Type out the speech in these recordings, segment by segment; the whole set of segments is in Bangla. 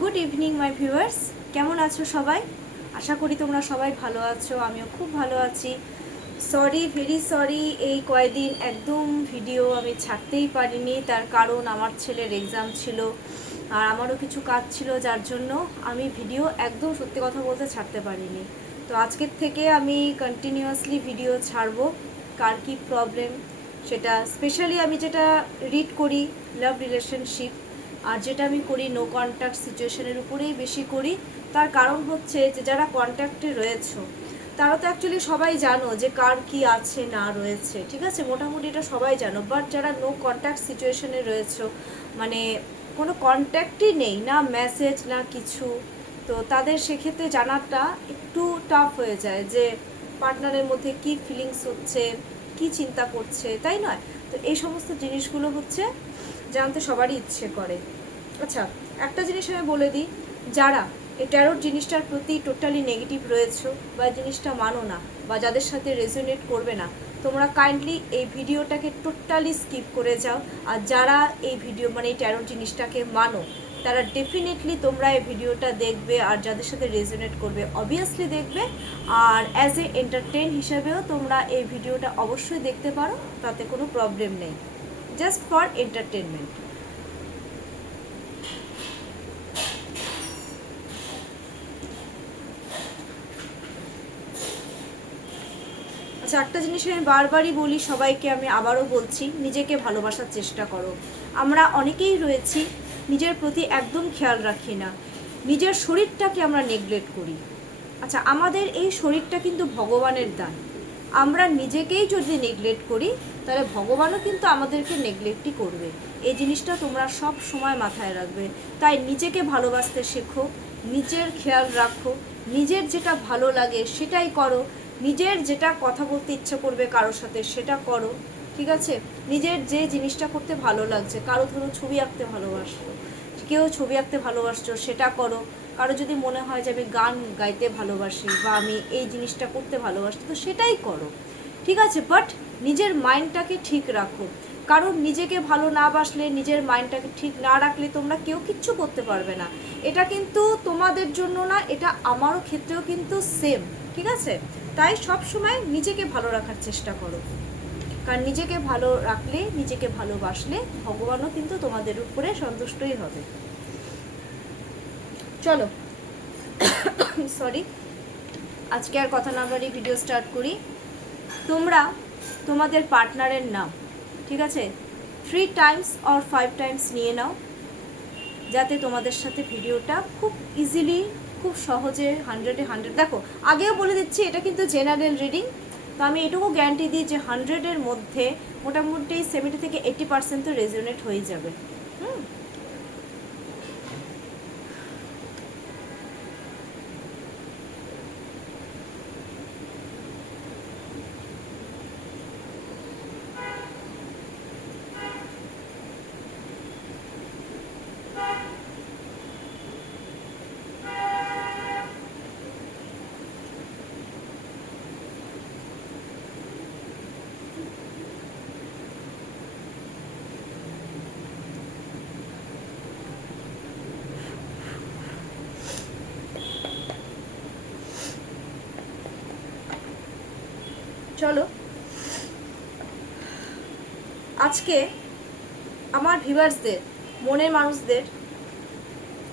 গুড ইভিনিং মাই ভিউয়ার্স, কেমন আছো সবাই? আশা করি তোমরা সবাই ভালো আছো, আমিও খুব ভালো আছি। সরি, ভেরি সরি, এই কয়েকদিন একদম ভিডিও আমি ছাড়তেই পারিনি। তার কারণ আমার ছেলের এক্সাম ছিল আর আমারও কিছু কাজ ছিল, যার জন্য আমি ভিডিও একদম সত্যি কথা বলতে ছাড়তে পারিনি। তো আজকের থেকে আমি কন্টিনিউয়াসলি ভিডিও ছাড়বো। কার কী প্রবলেম সেটা স্পেশালি আমি যেটা রিড করি লাভ রিলেশনশিপ, আর যেটা আমি করি নো কন্ট্যাক্ট সিচুয়েশনের উপরেই বেশি করি। তার কারণ হচ্ছে যে যারা কন্ট্যাক্টে রয়েছো তারা তো অ্যাকচুয়ালি সবাই জানো যে কার কি আছে না রয়েছে, ঠিক আছে, মোটামুটি এটা সবাই জানো। বাট যারা নো কন্ট্যাক্ট সিচুয়েশনে রয়েছো, মানে কোনো কন্ট্যাক্টই নেই, না মেসেজ না কিছু, তো তাদের সেক্ষেত্রে জানাটা একটু টাফ হয়ে যায় যে পার্টনারের মধ্যে কি ফিলিংস হচ্ছে, কি চিন্তা করছে, তাই নয়? তো এই সমস্ত জিনিসগুলো হচ্ছে জানতে সবারই ইচ্ছে করে। আচ্ছা, একটা জিনিস আমি বলে দিই, যারা এই ট্যারোট জিনিসটার প্রতি টোটালি নেগেটিভ রয়েছো বা জিনিসটা মানো না বা যাদের সাথে রেজোনেট করবে না, তোমরা কাইন্ডলি এই ভিডিওটাকে টোটালি স্কিপ করে যাও। আর যারা এই ভিডিও মানে এই ট্যারোট জিনিসটাকে মানো তারা ডেফিনেটলি তোমরা এই ভিডিওটা দেখবে, আর যাদের সাথে রেজোনেট করবে অবভিয়াসলি দেখবে। আর অ্যাজ এ এন্টারটেইন হিসাবেও তোমরা এই ভিডিওটা অবশ্যই দেখতে পারো, তাতে কোনো প্রবলেম নেই, জাস্ট ফর এন্টারটেনমেন্ট। আচ্ছা, একটা জিনিস আমি বারবারই বলি সবাইকে, আমি আবারও বলছি, নিজেকে ভালোবাসার চেষ্টা করো। আমরা অনেকেই রয়েছি নিজের প্রতি একদম খেয়াল রাখি না, নিজের শরীরটাকে আমরা নেগলেক্ট করি। আচ্ছা, আমাদের এই শরীরটা কিন্তু ভগবানের দান। আমরা নিজেকেই যদি নেগলেক্ট করি তাহলে ভগবানও কিন্তু আমাদেরকে নেগলেক্টই করবে। এই জিনিসটা তোমরা সব সময় মাথায় রাখবে। তাই নিজেকে ভালোবাসতে শেখো, নিজের খেয়াল রাখো, নিজের যেটা ভালো লাগে সেটাই করো, নিজের যেটা কথা বলতে ইচ্ছে করবে কারোর সাথে সেটা করো, ঠিক আছে? নিজের যে জিনিসটা করতে ভালো লাগছে, কারো ধরো ছবি আঁকতে ভালোবাসো, কেউ ছবি আঁকতে ভালোবাসছো সেটা করো। কারো যদি মনে হয় যে আমি গান গাইতে ভালোবাসি বা আমি এই জিনিসটা করতে ভালোবাসি, তো সেটাই করো, ঠিক আছে? বাট নিজের মাইন্ডটাকে ঠিক রাখো, কারণ নিজেকে ভালো না বাসলে, নিজের মাইন্ডটাকে ঠিক না রাখলে তোমরা কেউ কিচ্ছু করতে পারবে না। এটা কিন্তু তোমাদের জন্য না, এটা আমারও ক্ষেত্রেও কিন্তু সেম, ঠিক আছে? তাই সব সময় নিজেকে ভালো রাখার চেষ্টা করো, কারণ নিজেকে ভালো রাখলে, নিজেকে ভালোবাসলে ভগবানও কিন্তু তোমাদের উপরে সন্তুষ্টই হবে। চলো, সরি, আজকে আর কথা না বাড়িয়ে ভিডিও স্টার্ট করি। তোমরা তোমাদের পার্টনারের নাম, ঠিক আছে, 3 টাইমস অর 5 টাইমস নিয়ে নাও, যাতে তোমাদের সাথে ভিডিওটা খুব ইজিলি, খুব সহজে 100-এ 100। দেখো, আগেও বলে দিচ্ছি এটা কিন্তু জেনারেল রিডিং, তো আমি এটুকু গ্যারান্টি দিই যে 100-এর মধ্যে মোটামুটি 70 থেকে 80% তো রেজোনেট হয়ে যাবে। চলো, আজকে আমার ভিউয়ার্সদের, মনের মানুষদের,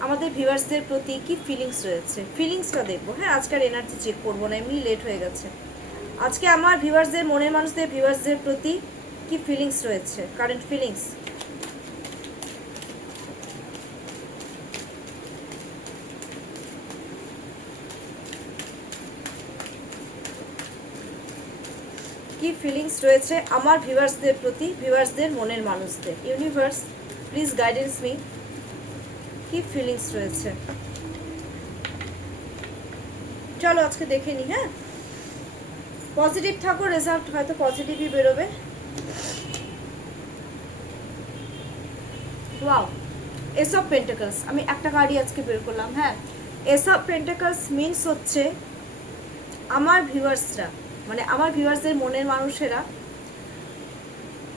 আমাদের ভিউয়ার্সদের প্রতি কি ফিলিংস রয়েছে, ফিলিংসটা দেখবো। হ্যাঁ, আজকের এনার্জি চেক করবো না, এমনি লেট হয়ে গেছে। আজকে আমার ভিউয়ার্সদের, মনের মানুষদের, ভিউয়ার্সদের প্রতি কি ফিলিংস রয়েছে, কারেন্ট ফিলিংস। কি ফিলিংস রয়েছে আমার ভিউয়ার্সদের প্রতি, ভিউয়ার্সদের, মনের মানুষদের। ইউনিভার্স প্লিজ গাইডেন্স মি, কি ফিলিংস রয়েছে। চলো আজকে দেখে নি। হ্যাঁ, পজিটিভ থাকো, রেজাল্ট হয়তো পজিটিভই বেরোবে। ওয়াও, এস অফ পেন্টাকলস, আমি একটা কার্ডই আজকে বের করলাম। হ্যাঁ, এস অফ পেন্টাকলস মিনস হচ্ছে আমার ভিউয়ার্সরা, মানে আমার ভিউয়ার্সদের মনের মানুষেরা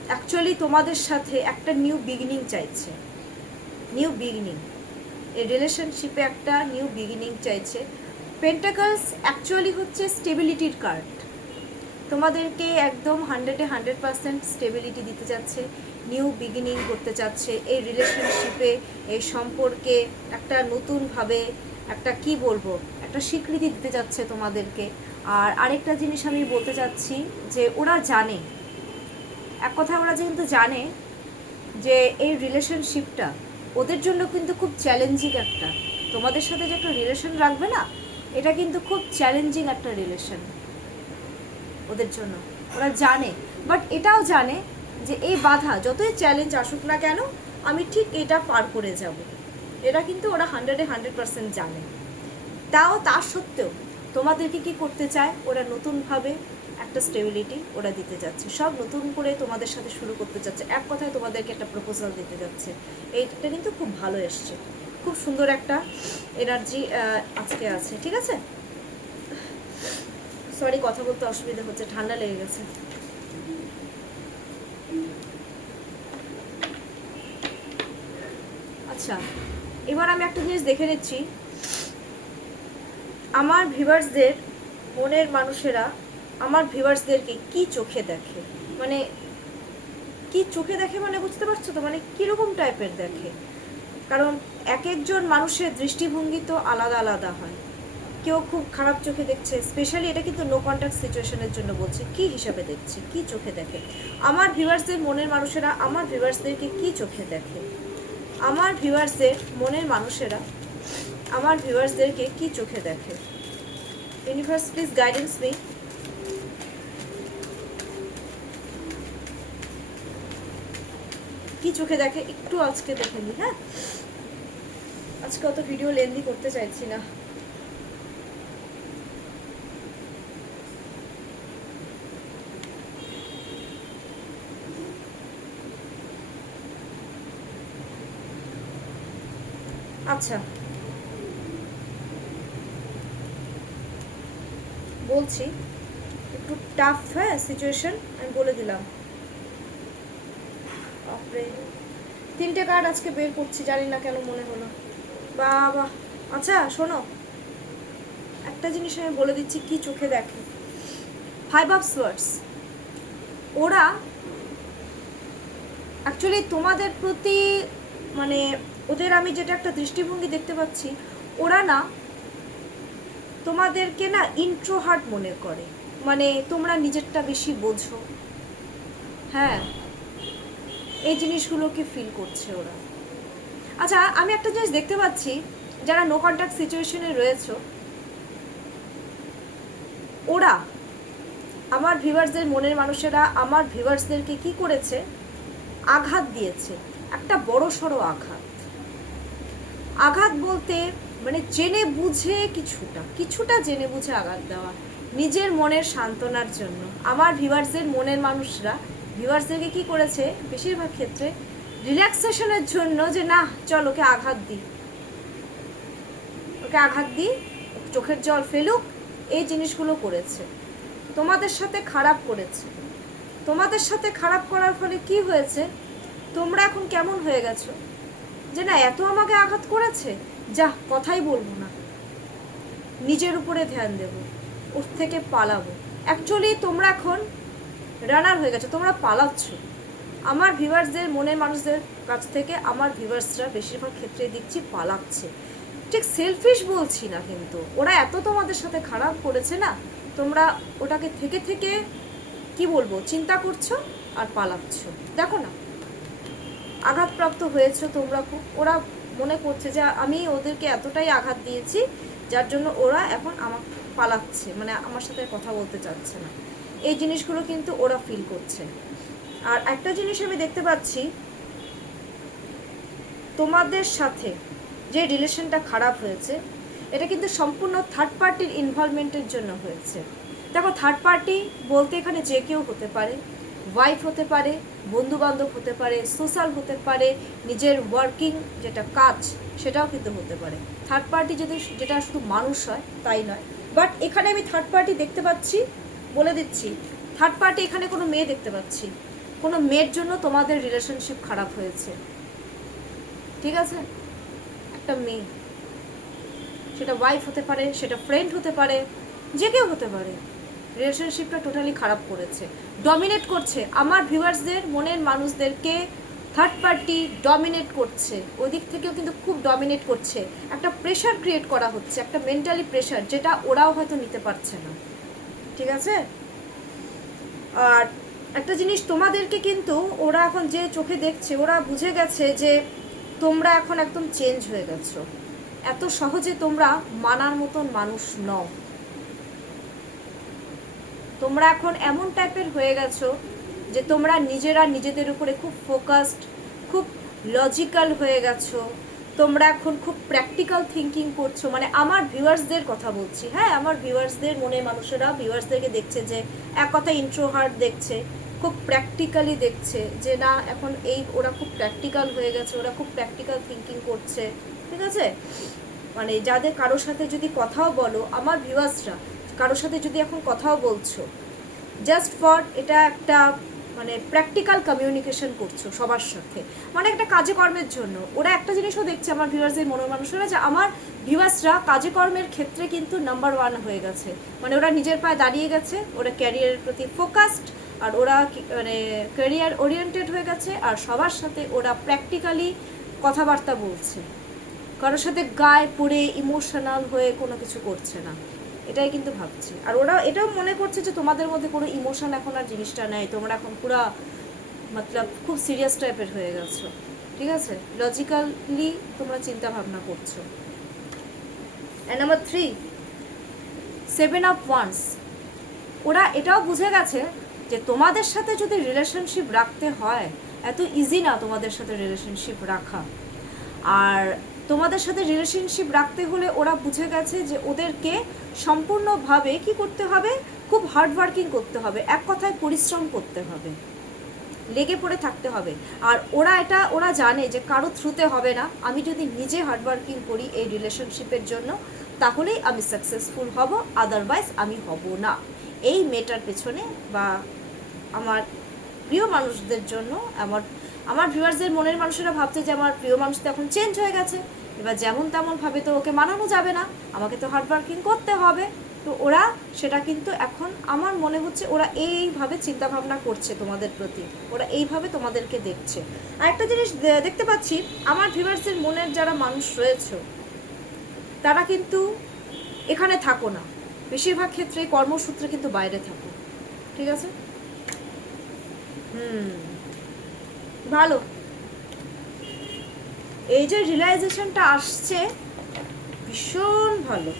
অ্যাকচুয়ালি তোমাদের সাথে একটা নিউ বিগিনিং চাইছে, নিউ বিগিনিং। এই রিলেশনশিপে একটা নিউ বিগিনিং চাইছে। পেন্টাকলস অ্যাকচুয়ালি হচ্ছে স্টেবিলিটির কার্ড। তোমাদেরকে একদম 100% স্টেবিলিটি দিতে যাচ্ছে, নিউ বিগিনিং করতে চাচ্ছে এই রিলেশনশিপে, এই সম্পর্কে একটা নতুনভাবে একটা কি বলবো একটা স্বীকৃতি দিতে যাচ্ছে তোমাদেরকে। আর আরেকটা জিনিস আমি বলতে চাচ্ছি যে ওরা জানে, এক কথা ওরা কিন্তু জানে যে এই রিলেশনশিপটা ওদের জন্য কিন্তু খুব চ্যালেঞ্জিং একটা, তোমাদের সাথে যে একটা রিলেশন রাখবে না, এটা কিন্তু খুব চ্যালেঞ্জিং একটা রিলেশন ওদের জন্য, ওরা জানে। বাট এটাও জানে যে এই বাধা যতই চ্যালেঞ্জ আসুক না কেন আমি ঠিক এটা পার করে যাব, এটা কিন্তু ওরা 100% জানে। তার সত্ত্বেও তোমাদেরকে কি করতে চায়, ওরা নতুনভাবে একটা স্টেবিলিটি ওরা দিতে যাচ্ছে, সব নতুন করে তোমাদের সাথে শুরু করতে যাচ্ছে, এক কথায় তোমাদেরকে একটা প্রপোজাল দিতে যাচ্ছে। এইটা কিন্তু খুব ভালো এসছে, খুব সুন্দর একটা এনার্জি আজকে আছে, ঠিক আছে। সরি কথা বলতে অসুবিধা হচ্ছে, ঠান্ডা লেগে গেছে। আচ্ছা, এবার আমি একটা জিনিস দেখে নিচ্ছি, আমার ভিউয়ার্সদের মনের মানুষেরা আমার ভিউয়ার্সদেরকে কি চোখে দেখে, মানে কি চোখে দেখে, মানে বুঝতে পারছো তো, মানে কীরকম টাইপের দেখে। কারণ এক একজন মানুষের দৃষ্টিভঙ্গি তো আলাদা আলাদা হয়, কেউ খুব খারাপ চোখে দেখছে, স্পেশালি এটা কিন্তু নো কন্ট্যাক্ট সিচুয়েশনের জন্য বলছে, কি হিসাবে দেখছে, কি চোখে দেখে আমার ভিউয়ার্সদের মনের মানুষেরা আমার ভিউয়ার্সদেরকে কি চোখে দেখে, আমার ভিউয়ার্সদের মনের মানুষেরা আমার ভিউয়ার্সদেরকে কি চোখে দেখে। Universe please guidance me. কি চোখে দেখে একটু আজকে দেখে নি, হ্যাঁ আজকে অত ভিডিও লেন্দি করতে চাইছি না। আচ্ছা বলছি, একটু টাফ, হ্যাঁ সিচুয়েশন আমি বলে দিলাম। বাপরে, 3টে কার্ড আজকে বের করছি, জানি না কেন মনে হলো, বাবা। আচ্ছা শোনো, একটা জিনিস আমি বলে দিচ্ছি কি চোখে দেখে। 5 অফ সোয়ার্ডস, ওরা অ্যাকচুয়ালি তোমাদের প্রতি, মানে ওদের আমি যেটা একটা দৃষ্টিভঙ্গি দেখতে পাচ্ছি, ওরা না তোমাদেরকে না ইন্ট্রোহার্ট মনে করে, মানে তোমরা নিজেরটা বেশি বোঝো, হ্যাঁ এই জিনিসগুলোকে ফিল করছে ওরা। আচ্ছা আমি একটা জিনিস দেখতে পাচ্ছি, যারা নো কন্ট্যাক্ট সিচুয়েশনে রয়েছে, ওরা আমার ভিউয়ার্সদের মনের মানুষেরা আমার ভিউয়ার্সদেরকে কি করেছে, আঘাত দিয়েছে, একটা বড় সড়ো আঘাত। আঘাত বলতে মানে জেনে বুঝে কিছুটা জেনে বুঝে আঘাত দেওয়া, নিজের মনের সান্ত্বনার জন্য। আমার ভিউয়ার্সদের মনের মানুষরা ভিউয়ার্সদেরকে কি করেছে, বেশিরভাগ ক্ষেত্রে রিল্যাক্সেশনের জন্য, যে না চল ওকে আঘাত দিই, চোখের জল ফেলুক, এই জিনিসগুলো করেছে, তোমাদের সাথে খারাপ করেছে। তোমাদের সাথে খারাপ করার ফলে কি হয়েছে, তোমরা এখন কেমন হয়ে গেছো, যে না এত আমাকে আঘাত করেছে, যা কথাই বলবো না, নিজের উপরে ধ্যান দেব, ওর থেকে পালাবো। অ্যাকচুয়ালি তোমরা এখন রানার হয়ে গেছো, তোমরা পালাচ্ছ। আমার ভিউয়ার্সদের মনের মানুষদের কাছ থেকে আমার ভিউয়ার্সরা বেশিরভাগ ক্ষেত্রে দেখছি পালাচ্ছে। ঠিক সেলফিশ বলছি না, কিন্তু ওরা এত তোমাদের সাথে খারাপ করেছে না, তোমরা ওটাকে থেকে কি বলবো চিন্তা করছো আর পালাচ্ছ। দেখো না আঘাতপ্রাপ্ত হয়েছো তোমরা খুব, ওরা মনে করছে যে আমি ওদেরকে এতটাই আঘাত দিয়েছি যার জন্য ওরা এখন আমার পালাচ্ছে, মানে আমার সাথে কথা বলতে চাচ্ছে না, এই জিনিসগুলো কিন্তু ওরা ফিল করছে। আর একটা জিনিস আমি দেখতে পাচ্ছি, তোমাদের সাথে যে রিলেশনটা খারাপ হয়েছে এটা কিন্তু সম্পূর্ণ থার্ড পার্টির ইনভলভমেন্টের জন্য হয়েছে। দেখো থার্ড পার্টি বলতে এখানে যে কেউ হতে পারে, ওয়াইফ হতে পারে, বন্ধু বান্ধব হতে পারে, সোশ্যাল হতে পারে, নিজের ওয়ার্কিং যেটা কাজ সেটাও কিন্তু হতে পারে। থার্ড পার্টি যদি যেটা শুধু মানুষ হয় তাই নয়, বাট এখানে আমি থার্ড পার্টি দেখতে পাচ্ছি, বলে দিচ্ছি থার্ড পার্টি এখানে কোনো মেয়ে দেখতে পাচ্ছি, কোনো মেয়ের জন্য তোমাদের রিলেশনশিপ খারাপ হয়েছে, ঠিক আছে। একটা মেয়ে, সেটা ওয়াইফ হতে পারে, সেটা ফ্রেন্ড হতে পারে, যে কেউ হতে পারে, রিলেশনশিপটা টোটালি খারাপ করেছে, ডমিনেট করছে আমার ভিউয়ার্সদের, মনের মানুষদেরকে থার্ড পার্টি ডমিনেট করছে, ওই দিক থেকেও কিন্তু খুব ডমিনেট করছে, একটা প্রেশার ক্রিয়েট করা হচ্ছে, একটা মেন্টালি প্রেশার, যেটা ওরাও হয়তো নিতে পারছে না, ঠিক আছে। আর একটা জিনিস তোমাদেরকে কিন্তু ওরা এখন যে চোখে দেখছে, ওরা বুঝে গেছে যে তোমরা এখন একদম চেঞ্জ হয়ে গেছো, এত সহজে তোমরা মানার মতন মানুষ নও, তোমরা এখন এমন টাইপের হয়ে গেছো যে তোমরা নিজেরা নিজেদের উপরে খুব ফোকাসড, খুব লজিক্যাল হয়ে গেছো, তোমরা এখন খুব প্র্যাকটিক্যাল থিঙ্কিং করছো, মানে আমার ভিউয়ার্সদের কথা বলছি, হ্যাঁ আমার ভিউয়ার্সদের, মনে মানুষেরা ভিউয়ার্সদেরকে দেখছে যে এক কথা ইন্ট্রোহার্ট দেখছে, খুব প্র্যাকটিক্যালি দেখছে যে না এখন এই ওরা খুব প্র্যাকটিক্যাল হয়ে গেছে, ওরা খুব প্র্যাকটিক্যাল থিঙ্কিং করছে, ঠিক আছে। মানে যাদের কারোর সাথে যদি কথাও বলো, আমার ভিউয়ার্সরা কারোর সাথে যদি এখন কথাও বলছো, জাস্ট ফর এটা একটা মানে প্র্যাকটিক্যাল কমিউনিকেশন করছো সবার সাথে, মানে একটা কাজে কর্মের জন্য, ওরা একটা জিনিসও দেখছে আমার ভিউয়ার্সের মনের মানুষেরা, যে আমার ভিউয়ার্সরা কাজে কর্মের ক্ষেত্রে কিন্তু নাম্বার 1 হয়ে গেছে, মানে ওরা নিজের পায়ে দাঁড়িয়ে গেছে, ওরা ক্যারিয়ারের প্রতি ফোকাসড, আর ওরা মানে ক্যারিয়ার ওরিয়েন্টেড হয়ে গেছে, আর সবার সাথে ওরা প্র্যাকটিক্যালি কথাবার্তা বলছে, কারোর সাথে গায়ে পড়ে ইমোশনাল হয়ে কোনো কিছু করছে না, এটাই কিন্তু ভাবছি। আর ওরা এটাও মনে করছে যে তোমাদের মধ্যে কোনো ইমোশন এখন আর জিনিসটা নেই, তোমরা এখন পুরো মতলব খুব সিরিয়াস টাইপের হয়ে গেছো, ঠিক আছে, লজিক্যালি তোমরা চিন্তা ভাবনা করছো। অ্যান্ড নাম্বার 3, 7 অফ ওয়ান্স, ওরা এটাও বুঝে গেছে যে তোমাদের সাথে যদি রিলেশনশিপ রাখতে হয়, এত ইজি না তোমাদের সাথে রিলেশনশিপ রাখা, আর তোমাদের সাথে রিলেশনশিপ রাখতে হলে ওরা বুঝে গেছে যে ওদেরকে সম্পূর্ণভাবে কি করতে হবে, খুব হার্ড ওয়ার্কিং করতে হবে, এক কথায় পরিশ্রম করতে হবে, লেগে পড়ে থাকতে হবে। আর ওরা জানে যে কারো থ্রুতে হবে না, আমি যদি নিজে হার্ড ওয়ার্কিং করি এই রিলেশনশিপের জন্য, তাহলেই আমি সাকসেসফুল হব, আদারওয়াইজ আমি হব না। এই মেয়েটার পেছনে বা আমার প্রিয় মানুষদের জন্য, আমার ভিউয়ার্সদের মনের মানুষেরা ভাবছে যে আমার প্রিয় মানুষ তো এখন চেঞ্জ হয়ে গেছে, এবার যেমন তেমন ভাবে তো ওকে মানানো যাবে না, আমাকে তো হার্ড ওয়ার্কিং করতে হবে, তো ওরা সেটা কিন্তু এখন আমার মনে হচ্ছে ওরা এইভাবে চিন্তা ভাবনা করছে তোমাদের প্রতি, ওরা এইভাবে তোমাদেরকে দেখছে। আর একটা জিনিস দেখতে পাচ্ছি, আমার ভিউয়ার্সদের মনের যারা মানুষ রয়েছে তারা কিন্তু এখানে থাকো না, বেশিরভাগ ক্ষেত্রে কর্মসূত্রে কিন্তু বাইরে থাকো, ঠিক আছে। ভালো, এই যে রিয়েলাইজেশনটা আসছে ভীষণ ভালো।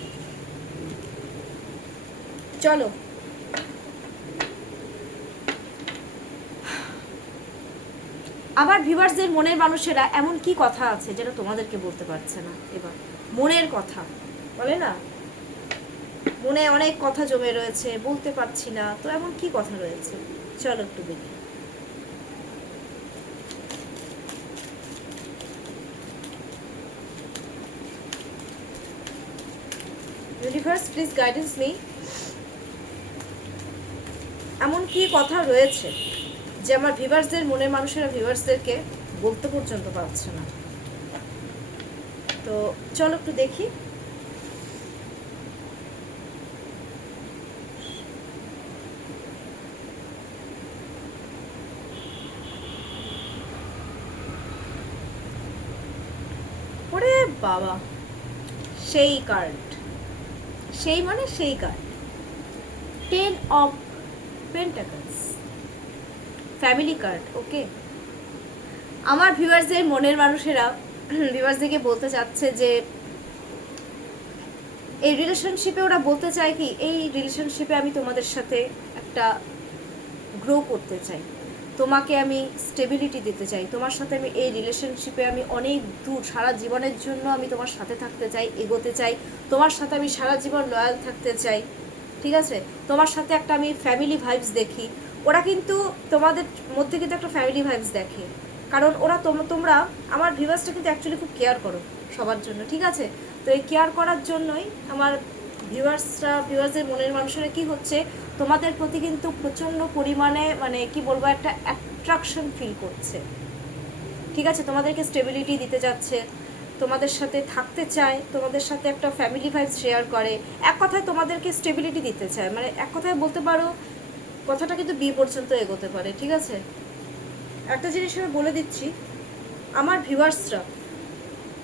চলো আমার ভিউয়ার্সদের মনের মানুষেরা এমন কি কথা আছে যেটা তোমাদেরকে বলতে পারছে না, এবার মনের কথা বলে না, মনে অনেক কথা জমে রয়েছে, বলতে পারছি না, তো এমন কি কথা রয়েছে, চলো একটু দেখি। ইউনিভার্স প্লিজ গাইডেন্স মি, এমন কি কথা রয়েছে যে আমার ভিউয়ার্সদের মনের মানুষেরা ভিউয়ার্সদেরকে বলতে পর্যন্ত পারছে না, তো চলো একটু দেখি। ওরে বাবা, সেই কার্ড, সেই মানে সেই card, 10 of pentacles, family card. Okay, আমার ভিউয়ার্সদের মনের মানুষেরা ভিউয়ার্সদেরকে বলতে চাচ্ছে যে এই রিলেশনশিপে, ওরা বলতে চায় কি, এই রিলেশনশিপে আমি তোমাদের সাথে একটা গ্রো করতে চাই, তোমাকে আমি স্টেবিলিটি দিতে চাই, তোমার সাথে আমি এই রিলেশনশিপে আমি অনেক দূর সারা জীবনের জন্য আমি তোমার সাথে থাকতে চাই, এগোতে চাই, তোমার সাথে আমি সারা জীবন লয়াল থাকতে চাই, ঠিক আছে, তোমার সাথে একটা আমি ফ্যামিলি ভাইবস দেখি। ওরা কিন্তু তোমাদের মধ্যে কিন্তু একটা ফ্যামিলি ভাইবস দেখে, কারণ ওরা তোমরা আমার ভিউয়ার্সটা কিন্তু অ্যাকচুয়ালি খুব কেয়ার করো সবার জন্য, ঠিক আছে। তো এই কেয়ার করার জন্যই আমার ভিউয়ার্সদের মনের মানুষেরা কি হচ্ছে, তোমাদের প্রতি কিন্তু প্রচণ্ড পরিমাণে মানে কি বলবো, একটা অ্যাট্রাকশন ফিল করছে, ঠিক আছে, তোমাদেরকে স্টেবিলিটি দিতে যাচ্ছে, তোমাদের সাথে থাকতে চায়, তোমাদের সাথে একটা ফ্যামিলি ভাইবস শেয়ার করে, এক কথায় তোমাদেরকে স্টেবিলিটি দিতে চায়, মানে এক কথায় বলতে পারো কথাটা কিন্তু বিয়ে পর্যন্ত এগোতে পারে। ঠিক আছে, একটা জিনিস আমি বলে দিচ্ছি, আমার ভিউয়ার্সরা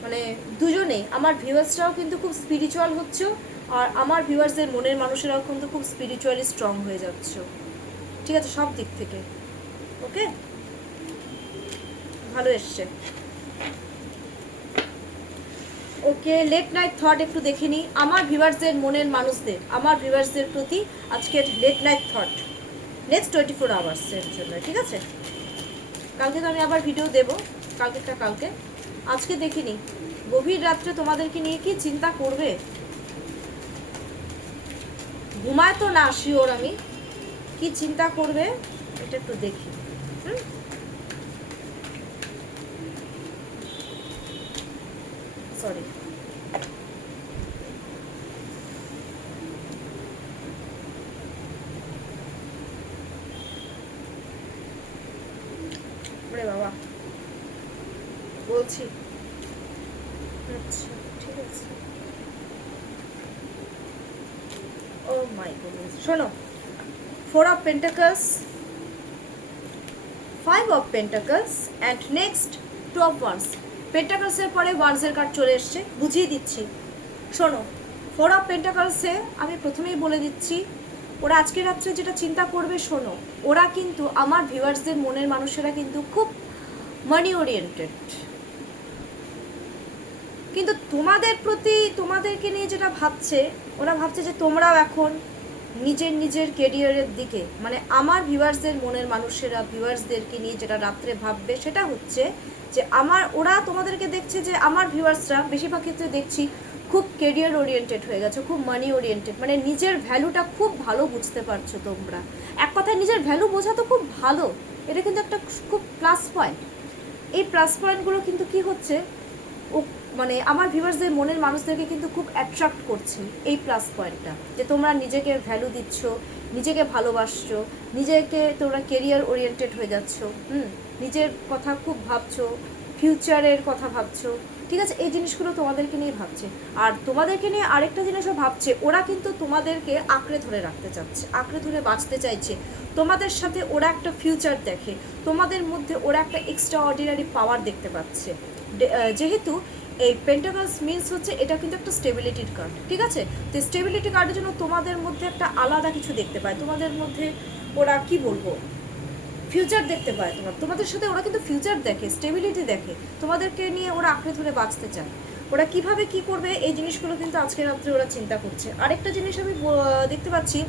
মানে দুজনেই, আমার ভিউয়ার্সরাও কিন্তু খুব স্পিরিচুয়াল হচ্ছে, আর আমার ভিউয়ার্সদের মনের মানুষেরাও কিন্তু খুব স্পিরিচুয়ালি স্ট্রং হয়ে যাচ্ছে। ঠিক আছে, সব দিক থেকে। ওকে, ভালো এসছে। ওকে, লেট নাইট থট একটু দেখে নিই আমার ভিউয়ার্সদের মনের মানুষদের, আমার ভিউয়ার্সদের প্রতি আজকের লেট নাইট থট নেক্সট 24 আওয়ার্সের জন্য। ঠিক আছে, কালকে তো আমি আবার ভিডিও দেবো, কালকে আজকে দেখিনি গভীর রাত্রে তোমাদেরকে নিয়ে কি চিন্তা করবে, ঘুমায় তো না শিওর, আমি কি চিন্তা করবে এটা একটু দেখি। সরি, বাবা বলছি। আচ্ছা ঠিক আছে, ও মাই গডনেস, শোনো, 4 of pentacles, 5 of pentacles and next 2 of wands. পেন্টাকলসের পরে ওয়ান্সের কার্ড চলে এসছে, বুঝিয়ে দিচ্ছি। শোনো, 4 অফ পেন্টাকলসে আমি প্রথমেই বলে দিচ্ছি, ওরা আজকে রাত্রে যেটা চিন্তা করবে, শোনো, ওরা কিন্তু আমার ভিউয়ার্সদের মনের মানুষেরা কিন্তু খুব মানি ওরিয়েন্টেড, কিন্তু তোমাদের প্রতি, তোমাদেরকে নিয়ে যেটা ভাবছে, ওরা ভাবছে যে তোমরাও এখন নিজের কেরিয়ারের দিকে, মানে আমার ভিউয়ার্সদের মনের মানুষেরা ভিউয়ার্সদেরকে নিয়ে যেটা রাত্রে ভাববে সেটা হচ্ছে যে ওরা তোমাদেরকে দেখছে যে আমার ভিউয়ার্সরা বেশিরভাগ ক্ষেত্রে দেখছি খুব কেরিয়ার ওরিয়েন্টেড হয়ে গেছে, খুব মানি ওরিয়েন্টেড, মানে নিজের ভ্যালুটা খুব ভালো বুঝতে পারছো তোমরা। এক কথায় নিজের ভ্যালু বোঝা তো খুব ভালো, এটা কিন্তু একটা খুব প্লাস পয়েন্ট। এই প্লাস পয়েন্টগুলো কিন্তু কি হচ্ছে, ও মানে আমার ভিউয়ার্সদের মনের মানুষদেরকে কিন্তু খুব অ্যাট্রাক্ট করছে এই প্লাস পয়েন্টটা, যে তোমরা নিজেকে ভ্যালু দিচ্ছ, নিজেকে ভালোবাসছো, নিজেকে তোমরা কেরিয়ার ওরিয়েন্টেড হয়ে যাচ্ছ, নিজের কথা খুব ভাবছো, ফিউচারের কথা ভাবছো। ঠিক আছে, এই জিনিসগুলো তোমাদেরকে নিয়ে ভাবছে। আর তোমাদেরকে নিয়ে আরেকটা জিনিসও ভাবছে, ওরা কিন্তু তোমাদেরকে আঁকড়ে ধরে রাখতে চাচ্ছে, আঁকড়ে ধরে বাঁচতে চাইছে, তোমাদের সাথে ওরা একটা ফিউচার দেখে, তোমাদের মধ্যে ওরা একটা এক্সট্রা অর্ডিনারি পাওয়ার দেখতে পাচ্ছে। যেহেতু এই পেন্টাকলস মিন্স হচ্ছে এটা কিন্তু একটা স্টেবিলিটির কার্ড। ঠিক আছে, তো স্টেবিলিটি কার্ডের জন্য তোমাদের মধ্যে একটা আলাদা কিছু দেখতে পায়, তোমাদের মধ্যে ওরা কি বলবো ফিউচার দেখতে পায়, তোমাদের সাথে ওরা কিন্তু ফিউচার দেখে, স্টেবিলিটি দেখে, তোমাদেরকে নিয়ে ওরা আঁকড়ে ধরে বাঁচতে চায়। ওরা কিভাবে কি করবে এই জিনিসগুলো কিন্তু আজকে রাত্রে ওরা চিন্তা করছে। আরেকটা জিনিস আমি দেখতে পাচ্ছি,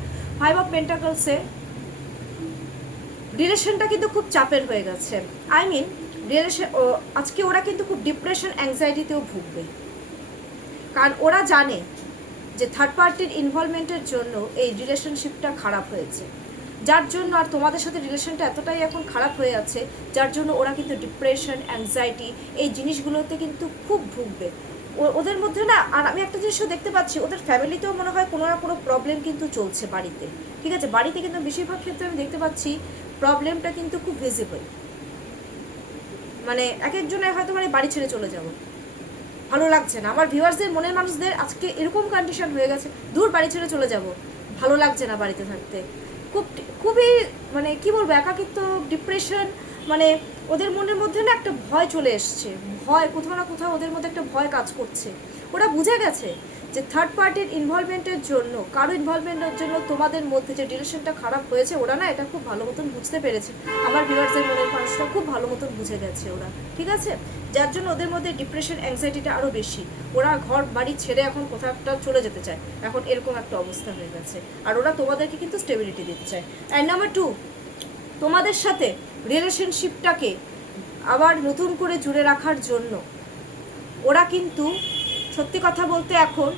5 অফ পেন্টাকলসে রিলেশনটা কিন্তু খুব চাপের হয়ে গেছে, আই মিন রিলেশন, আজকে ওরা কিন্তু খুব ডিপ্রেশন অ্যাংজাইটিতেও ভুগবে, কারণ ওরা জানে যে থার্ড পার্টির ইনভলভমেন্টের জন্য এই রিলেশনশিপটা খারাপ হয়েছে, যার জন্য আর তোমাদের সাথে রিলেশনটা এতটাই এখন খারাপ হয়ে আছে, যার জন্য ওরা কিন্তু ডিপ্রেশন অ্যাংজাইটি এই জিনিসগুলোতে কিন্তু খুব ভুগবে ওদের মধ্যে না। আর আমি একটা জিনিসও দেখতে পাচ্ছি, ওদের ফ্যামিলিতেও মনে হয় কোনো না কোনো প্রবলেম কিন্তু চলছে বাড়িতে। ঠিক আছে, বাড়িতে কিন্তু বেশিরভাগ ক্ষেত্রে আমি দেখতে পাচ্ছি প্রবলেমটা কিন্তু খুব ভিজিবল, মানে এক একজনের হয়তো মানে বাড়ি ছেড়ে চলে যাব, ভালো লাগছে না, আমার ভিউয়ার্সদের মনের মানুষদের আজকে এরকম কন্ডিশন হয়ে গেছে, দূর বাড়ি ছেড়ে চলে যাব, ভালো লাগছে না বাড়িতে থাকতে, খুবই মানে কি বলবো একাকিত্ব, ডিপ্রেশন, মানে ওদের মনের মধ্যে না একটা ভয় চলে এসছে, ভয় কোথাও না কোথাও ওদের মধ্যে একটা ভয় কাজ করছে। ওরা বুঝে গেছে যে থার্ড পার্টির ইনভলভমেন্টের জন্য, কারো ইনভলভমেন্টের জন্য তোমাদের মধ্যে যে রিলেশনটা খারাপ হয়েছে, ওরা না এটা খুব ভালো মতন বুঝতে পেরেছে, আমার ভিউয়ার্সদের মনের মানুষটা খুব ভালো মতন বুঝে গেছে ওরা। ঠিক আছে, যার জন্য ওদের মধ্যে ডিপ্রেশন অ্যাংজাইটিটা আরও বেশি, ওরা ঘর বাড়ি ছেড়ে এখন কোথাও একটা চলে যেতে চায়, এখন এরকম একটা অবস্থা হয়ে গেছে। আর ওরা তোমাদেরকে কিন্তু স্টেবিলিটি দিতে চায়। অ্যান্ড নাম্বার 2, তোমাদের সাথে রিলেশনশিপটাকে আবার নতুন করে জুড়ে রাখার জন্য ওরা কিন্তু সত্যি কথা বলতে এখন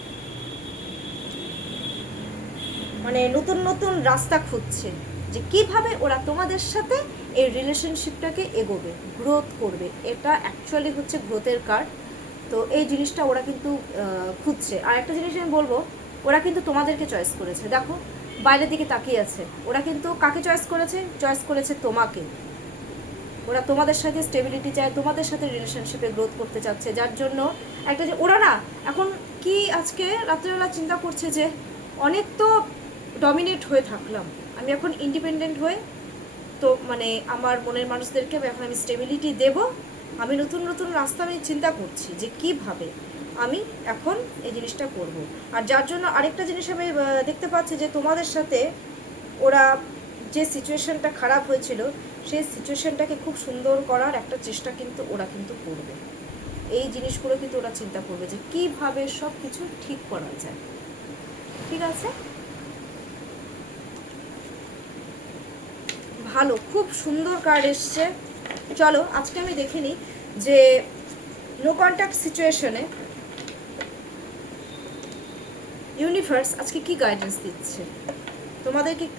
মানে নতুন নতুন রাস্তা খুঁজছে, যে কিভাবে ওরা তোমাদের সাথে এই রিলেশনশিপটাকে এগোবে, গ্রোথ করবে। এটা অ্যাকচুয়ালি হচ্ছে গ্রোথের কার্ড, তো এই জিনিসটা ওরা কিন্তু খুঁজছে। আর একটা জিনিস আমি বলবো, ওরা কিন্তু তোমাদেরকে চয়েস করেছে, দেখো বাইরের দিকে তাকিয়ে আছে, ওরা কিন্তু কাকে চয়েস করেছে, চয়েস করেছে তোমাকে। ওরা তোমাদের সাথে স্টেবিলিটি চায়, তোমাদের সাথে রিলেশনশিপে গ্রোথ করতে চাচ্ছে, যার জন্য একটা যে ওরা না এখন কি আজকে রাত্রেবেলা চিন্তা করছে যে অনেক তো ডমিনেট হয়ে থাকলাম, আমি এখন ইন্ডিপেন্ডেন্ট হয়ে তো মানে আমার মনের মানুষদেরকে এখন আমি স্টেবিলিটি দেব, আমি নতুন নতুন রাস্তা আমি চিন্তা করছি যে কিভাবে আমি এখন এই জিনিসটা করব। আর যার জন্য আরেকটা জিনিস আমি দেখতে পাচ্ছি যে তোমাদের সাথে ওরা যে সিচুয়েশনটা খারাপ হয়েছিল সেই সিচুয়েশনটাকে খুব সুন্দর করার একটা চেষ্টা কিন্তু ওরা কিন্তু করবে। এই জিনিসগুলো কিন্তু ওরা চিন্তা করবে যে কিভাবে সব কিছু ঠিক করা যায়। ঠিক আছে, ভালো, খুব সুন্দর কার্ড এসছে। চলো আজকে আমি দেখে নিই যে নো কন্ট্যাক্ট সিচুয়েশনে ইউনিভার্স আজকে কি গাইডেন্স দিচ্ছে,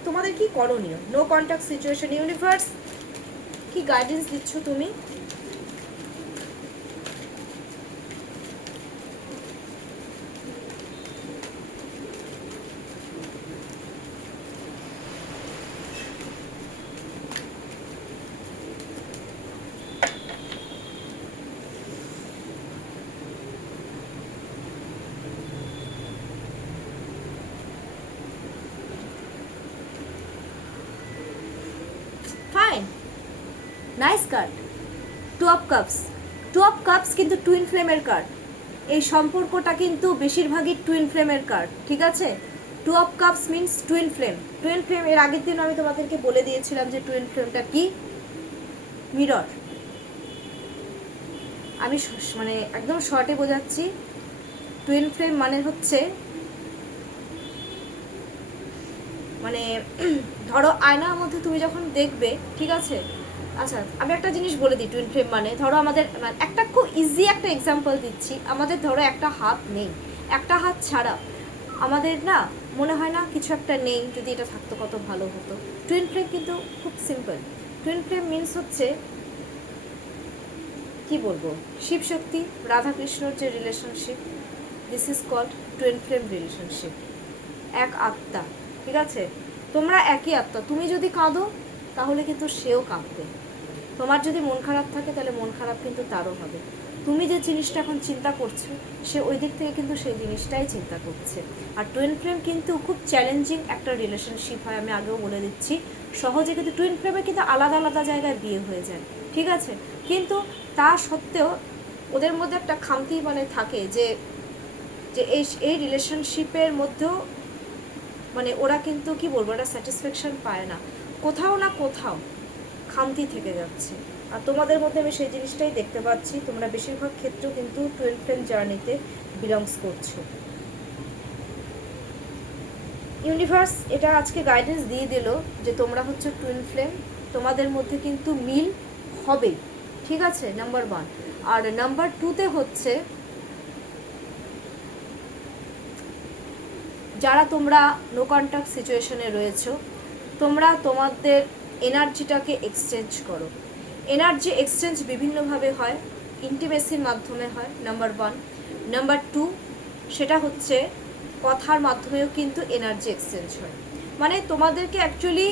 তোমাদের কি করণীয়। নো কন্ট্যাক্ট সিচুয়েশন ইউনিভার্স কি গাইডেন্স দিচ্ছ তুমি। Fine, nice card, two of cups. Two of cups কিন্তু টুইন ফ্লেমের কার্ড, এই সম্পর্কটা কিন্তু বেশিরভাগই টুইন ফ্লেমের কার্ড। ঠিক আছে, two of cups means twin flame. Twin flame এর আগের দিন আমি তোমাদেরকে বলে দিয়েছিলাম যে টুইন ফ্লেমটা কি, মিরর। আমি মানে একদম শর্টে বোঝাচ্ছি, টুইন ফ্লেম মানে হচ্ছে মানে ধরো আয়নার মধ্যে তুমি যখন দেখবে, ঠিক আছে, আচ্ছা আমি একটা জিনিস বলে দিই, টুইন ফ্লেম মানে ধরো আমাদের একটা খুব ইজি একটা এক্সাম্পল দিচ্ছি, আমাদের ধরো একটা হাত নেই, একটা হাত ছাড়া আমাদের না মনে হয় না কিছু একটা নেই, যদি এটা থাকতো কত ভালো হতো। টুইন ফ্লেম কিন্তু খুব সিম্পল। টুইন ফ্লেম মিনস হচ্ছে কি বলবো, শিব শক্তি রাধাকৃষ্ণর যে relationship, this is called twin flame relationship. এক আত্মা, ঠিক আছে, তোমরা একই আত্মা। তুমি যদি কাঁদো তাহলে কিন্তু সেও কাঁদবে, তোমার যদি মন খারাপ থাকে তাহলে মন খারাপ কিন্তু তারও হবে। তুমি যে জিনিসটা এখন চিন্তা করছো সে ওই দিক থেকে কিন্তু সেই জিনিসটাই চিন্তা করছে। আর টুইন ফ্লেম কিন্তু খুব চ্যালেঞ্জিং একটা রিলেশনশিপ হয়, আমি আগেও বলে দিচ্ছি। সহজে কিন্তু টুইন ফ্লেমে কিন্তু আলাদা আলাদা জায়গায় বিয়ে হয়ে যায়, ঠিক আছে, কিন্তু তা সত্ত্বেও ওদের মধ্যে একটা খামতি মানে থাকে যে যে এই রিলেশনশিপের মধ্যেও মানে ওরা কিন্তু কি বলবো, ওরা স্যাটিসফ্যাকশন পায় না, কোথাও না কোথাও খামতি থেকে যাচ্ছে। আর তোমাদের মধ্যে আমি সেই জিনিসটাই দেখতে পাচ্ছি, তোমরা বেশিরভাগ ক্ষেত্রেও কিন্তু টুইন ফ্লেম জার্নিতে বিলংস করছো। ইউনিভার্স এটা আজকে গাইডেন্স দিয়ে দিল যে তোমরা হচ্ছে টুইন ফ্লেম, তোমাদের মধ্যে কিন্তু মিল হবে, ঠিক আছে, নাম্বার 1। আর নাম্বার 2তে হচ্ছে যারা তোমরা নো কন্ট্যাক্ট সিচুয়েশনে রয়েছো, তোমরা তোমাদের এনার্জিটাকে এক্সচেঞ্জ করো। এনার্জি এক্সচেঞ্জ বিভিন্নভাবে হয়, ইন্টিমেসির মাধ্যমে হয়, নাম্বার 1। নাম্বার 2 সেটা হচ্ছে কথার মাধ্যমেও কিন্তু এনার্জি এক্সচেঞ্জ হয়। মানে তোমাদেরকে অ্যাকচুয়ালি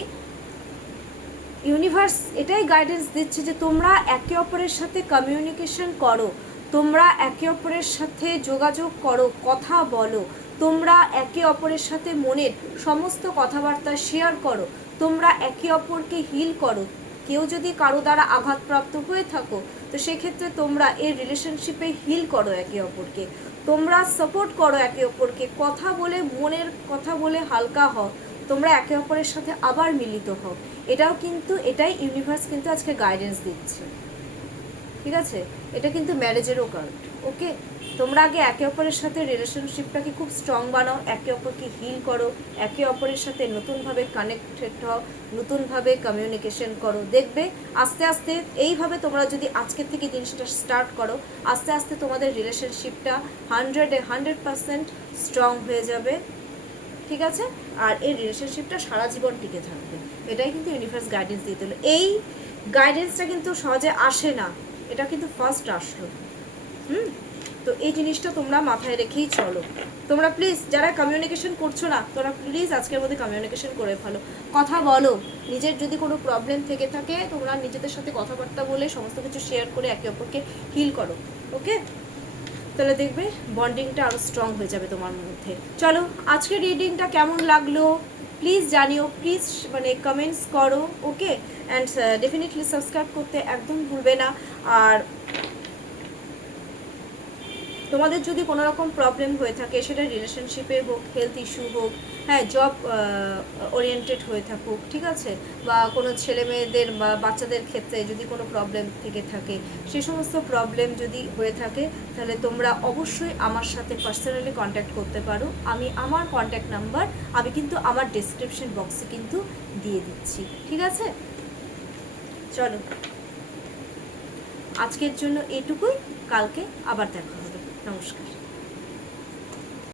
ইউনিভার্স এটাই গাইডেন্স দিচ্ছে যে তোমরা একে অপরের সাথে কমিউনিকেশন করো, তোমরা একে অপরের সাথে যোগাযোগ করো, কথা বলো, তোমরা একে অপরের সাথে মনের সমস্ত কথাবার্তা শেয়ার করো, তোমরা একে অপরকে হিল করো। কেউ যদি কারো দ্বারা আঘাতপ্রাপ্ত হয়ে থাকো তো সেক্ষেত্রে তোমরা এই রিলেশনশিপে হিল করো একে অপরকে, তোমরা সাপোর্ট করো একে অপরকে, কথা বলে মনের কথা বলে হালকা হও, তোমরা একে অপরের সাথে আবার মিলিত হও। এটাও কিন্তু এটাই ইউনিভার্স কিন্তু আজকে গাইডেন্স দিচ্ছে, ঠিক আছে, এটা কিন্তু ম্যারেজেরও কার্ড। ওকে, তোমরা আগে একে অপরের সাথে রিলেশনশিপটাকে খুব স্ট্রং বানাও, একে অপরকে হিল করো, একে অপরের সাথে নতুনভাবে কানেক্টেড হও, নতুনভাবে কমিউনিকেশন করো। দেখবে আস্তে আস্তে এইভাবে তোমরা যদি আজকের থেকে জিনিসটা স্টার্ট করো, আস্তে আস্তে তোমাদের রিলেশনশিপটা 100% স্ট্রং হয়ে যাবে, ঠিক আছে। আর এই রিলেশনশিপটা সারা জীবন টিকে থাকবে, এটাই কিন্তু ইউনিভার্স গাইডেন্স দিয়ে দিল। এই গাইডেন্সটা কিন্তু সহজে আসে না, এটা কিন্তু ফার্স্ট আসলো। তো এই জিনিসটা তোমরা মাথায় রেখেই চলো। তোমরা প্লিজ যারা কমিউনিকেশন করছো না, তোমরা প্লিজ আজকের মধ্যে কমিউনিকেশন করে ফেলো, কথা বলো। নিজের যদি কোনো প্রবলেম থেকে থাকে তোমরা নিজেদের সাথে কথাবার্তা বলে সমস্ত কিছু শেয়ার করে একে অপরকে হিল করো, ওকে? তাহলে দেখবে বন্ডিংটা আরও স্ট্রং হয়ে যাবে তোমার মধ্যে। চলো, আজকের রিডিংটা কেমন লাগলো প্লিজ জানিও, প্লিজ মানে কমেন্টস করো, ওকে? অ্যান্ড ডেফিনেটলি সাবস্ক্রাইব করতে একদম ভুলবে না। আর তোমাদের যদি কোনো রকম প্রবলেম হয়ে থাকে, সেটা রিলেশনশিপে হোক, হেলথ ইস্যু হোক, হ্যাঁ, জব ওরিয়েন্টেড হয়ে থাকুক, ঠিক আছে, বা কোনো ছেলে মেয়েদের বা বাচ্চাদের ক্ষেত্রে যদি কোনো প্রবলেম থেকে থাকে, সে সমস্ত প্রবলেম যদি হয়ে থাকে, তাহলে তোমরা অবশ্যই আমার সাথে পার্সোনালি কন্ট্যাক্ট করতে পারো। আমি আমার কন্ট্যাক্ট নাম্বার আমি কিন্তু আমার ডেসক্রিপশন বক্সে কিন্তু দিয়ে দিচ্ছি, ঠিক আছে? চলো, আজকের জন্য এটুকুই, কালকে আবার দেখা হবে। নমস্কার।